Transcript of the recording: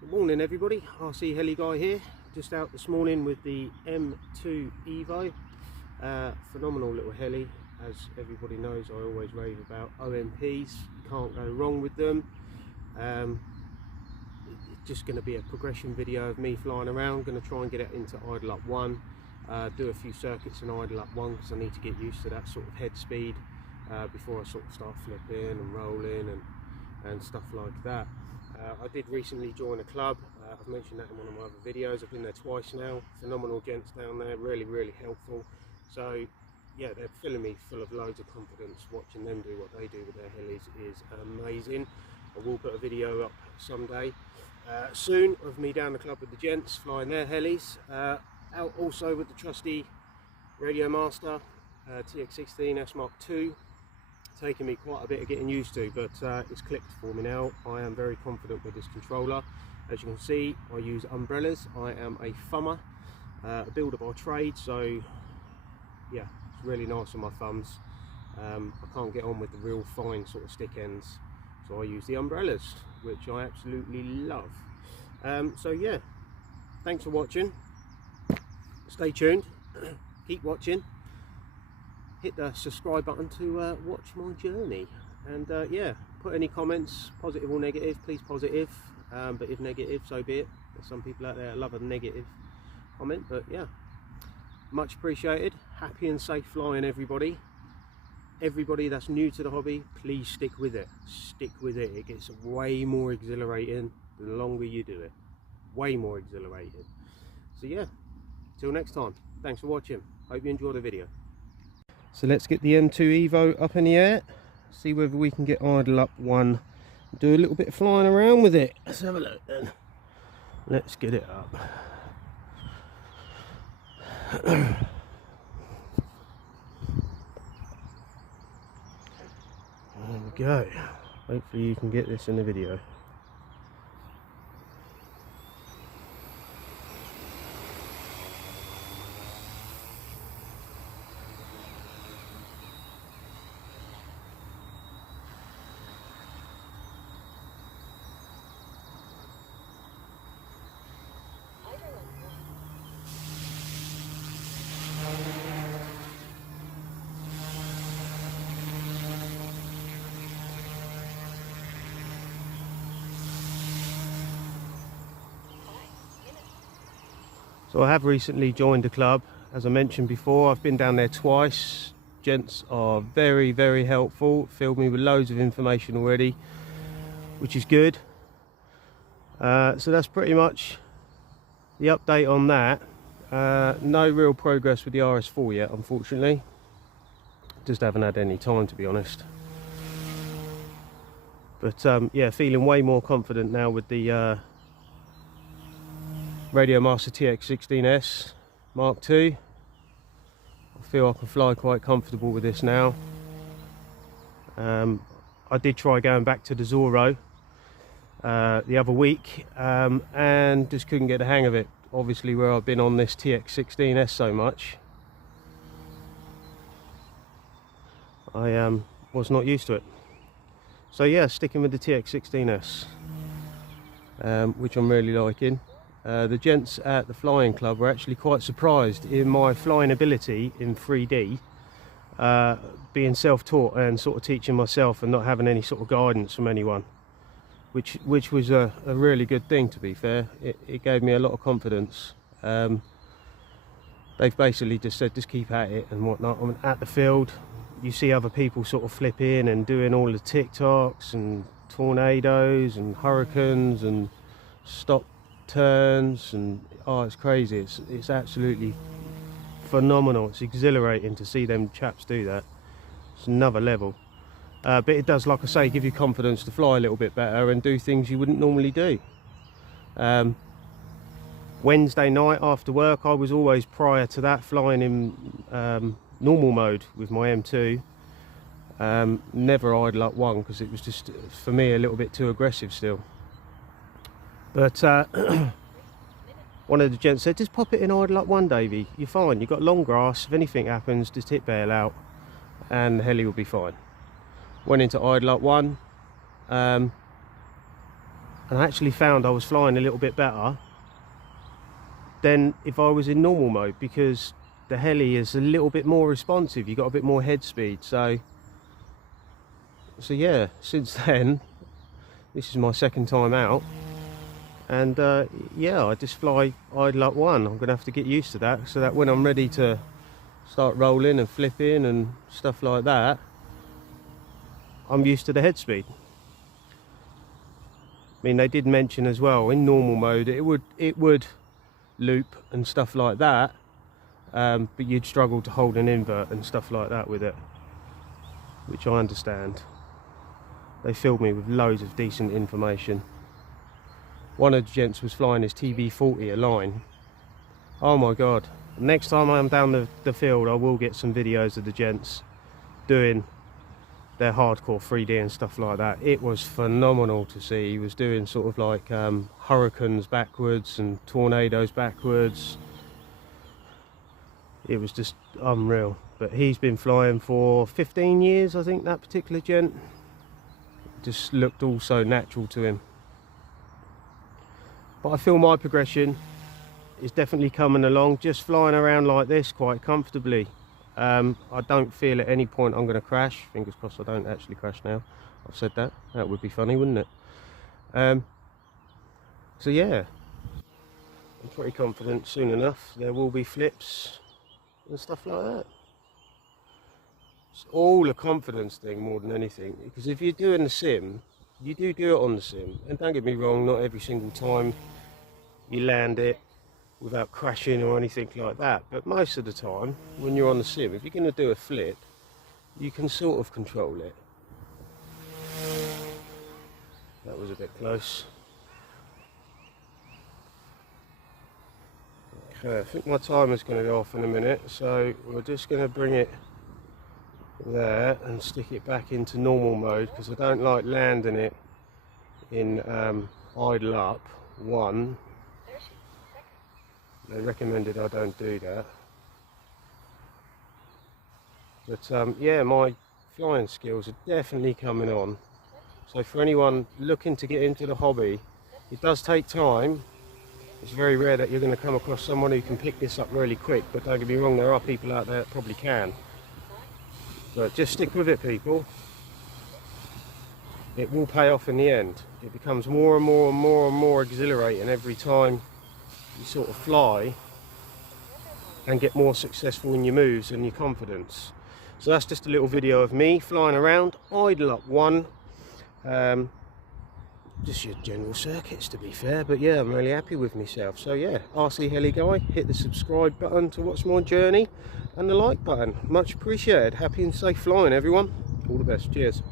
Good morning everybody, RC Heli guy here, just out this morning with the M2 Evo. Phenomenal little heli, as everybody knows I always rave about OMPs, can't go wrong with them. It's just going to be a progression video of me flying around, going to try and get it into idle up 1, do a few circuits in idle up 1 because I need to get used to that sort of head speed before I sort of start flipping and rolling and stuff like that. I did recently join a club. I've mentioned that in one of my other videos. I've been there twice now. Phenomenal gents down there, really helpful. So yeah, they're filling me full of loads of confidence. Watching them do what they do with their helis is amazing. I will put a video up someday soon of me down the club with the gents flying their helis. Out also with the trusty Radio Master TX16S Mark II. Taken me quite a bit of getting used to, but it's clicked for me now. I am very confident with this controller. As you can see, I use umbrellas. I am a thumber, a builder by trade, so yeah, it's really nice on my thumbs. I can't get on with the real fine sort of stick ends, so I use the umbrellas, which I absolutely love. So yeah, thanks for watching. Stay tuned, keep watching. Hit the subscribe button to watch my journey, and yeah, put any comments, positive or negative, please positive, but if negative, so be it. There's some people out there that love a negative comment, but yeah, much appreciated. Happy and safe flying everybody. Everybody that's new to the hobby, please stick with it. Stick with it. It gets way more exhilarating the longer you do it. Way more exhilarating. So yeah, till next time, thanks for watching. Hope you enjoyed the video. So let's get the M2 Evo up in the air, see whether we can get idle up 1, do a little bit of flying around with it. Let's have a look then. Let's get it up. There we go. Hopefully you can get this in the video. So I have recently joined a club, as I mentioned before. I've been down there twice. Gents are very helpful, filled me with loads of information already, which is good. So that's pretty much the update on that. No real progress with the RS4 yet, unfortunately. Just haven't had any time, to be honest. But yeah, feeling way more confident now with the Radio Master TX16S Mark II. I feel I can fly quite comfortable with this now. I did try going back to the Zorro the other week and just couldn't get the hang of it. Obviously, where I've been on this TX16S so much, I was not used to it. So yeah, sticking with the TX16S, which I'm really liking. The gents at the flying club were actually quite surprised in my flying ability in 3D, being self-taught and sort of teaching myself and not having any sort of guidance from anyone, which was a really good thing, to be fair. It gave me a lot of confidence. They've basically just said just keep at it and whatnot. I mean, at the field you see other people sort of flipping and doing all the TikToks and tornadoes and hurricanes and stop turns, and oh, it's crazy. It's absolutely phenomenal. It's exhilarating to see them chaps do that. It's another level, but it does, like I say, give you confidence to fly a little bit better and do things you wouldn't normally do. Wednesday night after work, I was always, prior to that, flying in normal mode with my M2. Never idle up 1 because it was just, for me, a little bit too aggressive still. But one of the gents said, just pop it in idle up 1, Davey, you're fine, you've got long grass, if anything happens just hit bail out and the heli will be fine. Went into idle up 1, and I actually found I was flying a little bit better than if I was in normal mode, because the Heli is a little bit more responsive. You got a bit more head speed. So yeah, since then, this is my second time out, and yeah, I just fly idle up 1. I'm gonna have to get used to that, so that when I'm ready to start rolling and flipping and stuff like that, I'm used to the head speed. I mean, they did mention as well, in normal mode it would loop and stuff like that, but you'd struggle to hold an invert and stuff like that with it, which I understand. They filled me with loads of decent information. One of the gents was flying his TB40 a line. Oh my god. Next time I'm down the field, I will get some videos of the gents doing their hardcore 3D and stuff like that. It was phenomenal to see. He was doing sort of like hurricanes backwards and tornadoes backwards. It was just unreal. But he's been flying for 15 years, I think, that particular gent. It just looked all so natural to him. But I feel my progression is definitely coming along, just flying around like this quite comfortably. I don't feel at any point I'm going to crash. Fingers crossed I don't actually crash now. I've said that. That would be funny, wouldn't it? So yeah, I'm pretty confident soon enough there will be flips and stuff like that. It's all a confidence thing more than anything, because if you're doing the sim, you do it on the sim, and don't get me wrong, not every single time you land it without crashing or anything like that, but most of the time when you're on the sim, if you're going to do a flip, you can sort of control it. That was a bit close. Okay, I think my timer's going to go off in a minute, so we're just going to bring it there and stick it back into normal mode, because I don't like landing it in idle up 1. They recommended I don't do that, but yeah, my flying skills are definitely coming on. So for anyone looking to get into the hobby, it does take time. It's very rare that you're going to come across someone who can pick this up really quick, but don't get me wrong, there are people out there that probably can. But just stick with it, people. It will pay off in the end. It becomes more and more and more and more exhilarating every time you sort of fly and get more successful in your moves and your confidence. So that's just a little video of me flying around, idle up 1. Just your general circuits, to be fair, but yeah, I'm really happy with myself. So yeah, RC Heli guy, hit the subscribe button to watch my journey, and the like button, much appreciated. Happy and safe flying, everyone. All the best. Cheers.